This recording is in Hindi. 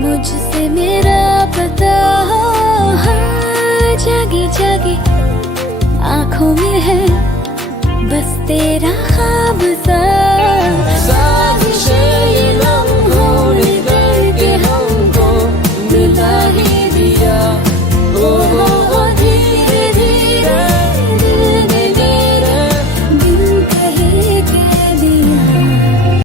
मुझसे मेरा पता हो, हाँ जागे जागे आँखों में है बस तेरा ख्वाब सा।